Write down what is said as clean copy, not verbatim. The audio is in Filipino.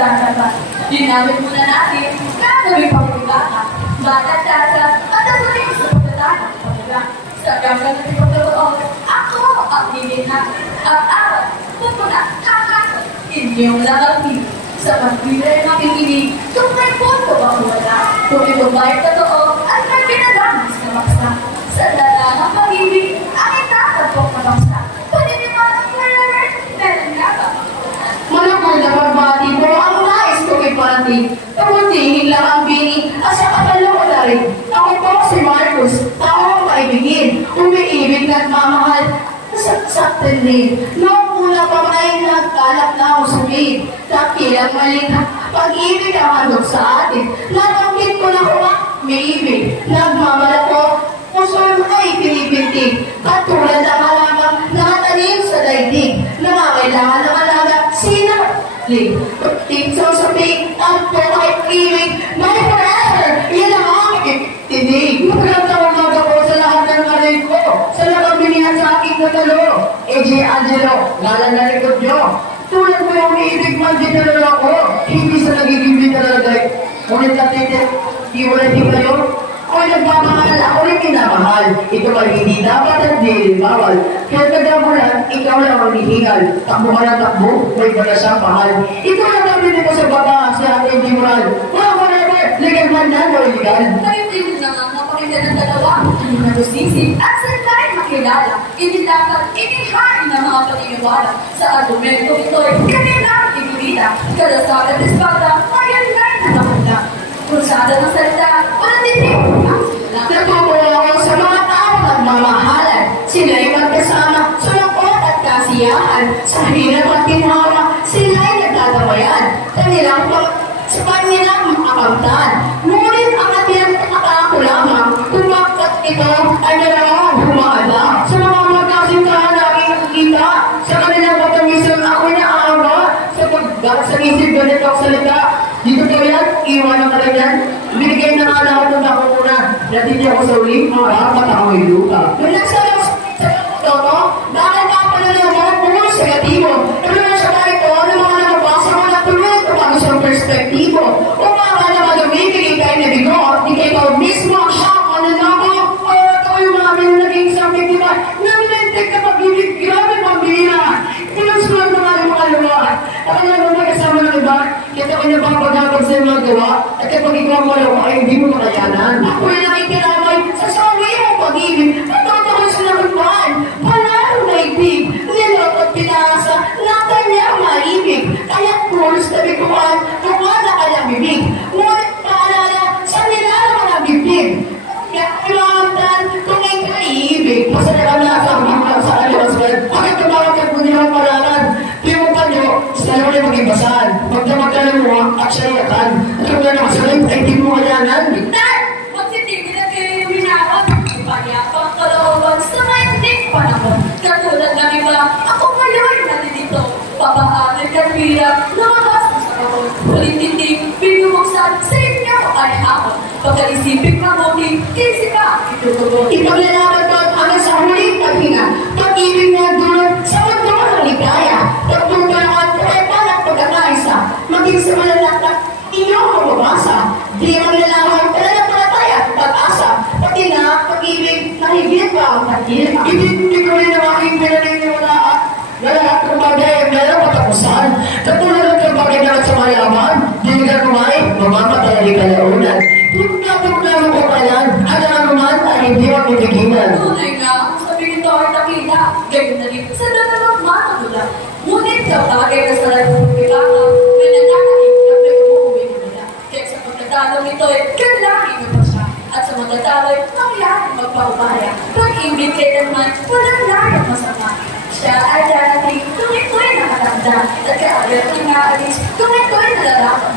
magdadapat. Ginamit muna natin na gawing pagkakata, batag-tasa, at nasaling sa pagkatano pagkakata. Sa ganggang ng pagkakataon, ako ang hihina, ang awat, pupuna, kakasot, inyong lalaki. Sa pagbilay ng makikinig, kung may punto ang wala, kung ito ba'y totoo, at may pinadamas na maksa. Sa dala ng pag-ibig, ang itatapok na maksa. Paniniwala forever, meron nga ba? Malugod na pagbati mo ang nais kong iparating. Pamuntingin lang ang bini at sa kapalo ko na rin. Ako po si Marcos, taong maibigin, umiibig at mamahal. Nasaktan din. Noong una pa may nagkalap na ako sa bid. Dakilang malikha, pag-ibig ang handog sa atin. Natanggit ko na kuha, may ibig. Nagmamalako, puso ay pinipintig. Katulad ang halagang nakatanim sa daigdig. Nangangailangan ng alaga, sinaplig. Pagtikso sa pig, ang tunay pag-ibig. My forever, yan ang aking tinig. Magandang ako sa lahat ng alay ko. Sa lahat binihan sa aking natalo. E.J. Angelo, ngalan na likod nyo. Tulad mo yung umiibig man din na ako. Hindi sa nagiging binalagay. Ngunit natitin, iwanan din kayo. Ako'y nagmamahal, ako rin minamahal. Ito ay hindi dapat at hindi bawal. Kaya nagdamulan, ikaw lang ang hihingal. Takbo ka ng takbo, may bagasang mahal. Ito lang ang binito sa baba, sa ating di moral. Wow, whatever, legal man na, o illegal. Kayo din na nga napakinggan ng dalawa, hindi na gusisi, at sa tayo makilala, hindi dapat inihain ng mga paniniwala. Sa argumento ito'y kanilang ibibida, kada sa ating espada, ngayon ngay nakahanda. Krusada ng salita, walang titig, ang sila. Natutuwa ako sa mga tao nagmamahalan. Sila'y magkasama, sulakot at kasiyahan. Sa hirap at ginhawa, sila'y nagtatawayan. Sa kanilang makamtan. Ngunit ang ating nakako lamang, kung bakit ito ay dalawang humada. Sa mga magkasintahan na aking nakikita, sa kanilang matamisan ako'y naawa. Sa isip ganito ang salita. Dito ko yan, iwan ang kalagyan. Binigay na nga lahat ng nakukunan. Natindi ako sa uling, mga rapat ako'y lupa. Nung nagsalang sa toto, dahil nga pala naman puno sa negatibo. Tuloy sa kahit ko, ng mga nababasa mo na tuloy ito bago sa perspektibo. Upang ka naman lumibigay kayo na bigo, di kayo ikaw mismo ang shock, ano na ako, o ito yung namin naging isang biktima. Namilintik na pag-ibig, grabe pag-bihira. Pinagsulat na nga yung mga luwa. Ako na naman kasama ng iba, kaya ako napapagapag sa mga gawa, at kapag ikaw malawa ay hindi mo makayanan. Ako'y nakikiramay sa sawi mong pag-ibig, at totoo sa nakumpaan, panalo na ibig, nilot at pinasa, na kanyang maibig, kaya pulos na biguan, kumana kanyang bibig, ngunit paalala sa nilalaman ng bibig. Kaya kailangan kung ika'y iibig, masalakan na sa bibig sa kaliwasgan, bakit tumawag ka kung nilang paralan? Pimutan nyo, sa lalo na maging basahan, magdamag ka ng mga at sayakan, at kung na nakasalit, ay di mo kayanan. Dad! Magtitigil na kayo yung binawag. Ipanyapang kalooban sa mahinig panahon. Katulad ng iba, ako ngayon nandito. Papahanin ka pira, lumabas mo sa kahon. Ulit-titig, binubuksan sa inyo ay hapon. Pagkaisipin mabuti, kasi ka itutugon. Ipaglalaban ko hanggang sa huling paghinga, pag-ibig na dulot sa mundo ng ligaya, pagtutulungan ko ay palang pagkakaisa, maging sa malalakak, inyong mababasa, di maglalawan, pananampalataya at pag-asa, pati na pag-ibig na higit pa ang pagkira. Hindi ko rin ang aking pinaniniwalaan, na lahat ng bagay ay meron katapusan, katulad ng bagay na sa mayaman, di ka kumain, mamamatay ka launan. Pagkatapos ko pa yan, at ang naman ay hindi mo pitigilan. Tunay nga, ang sabi nito ay nakila. Ganyan na rin sa dalawang matagula. Ngunit kapagay na sa lahat kilala, may nananalig na may umuwi mo nila. Kaya sa pagkatalo nito ay kailangan mo siya. At sa magkatalo ay mangyaring magpaubaya. Pag-ibig kay naman, walang layang masama. Siya ay darating kung ito'y nakatanda. At kaya ayaw inaalis kung ito'y nalalaman.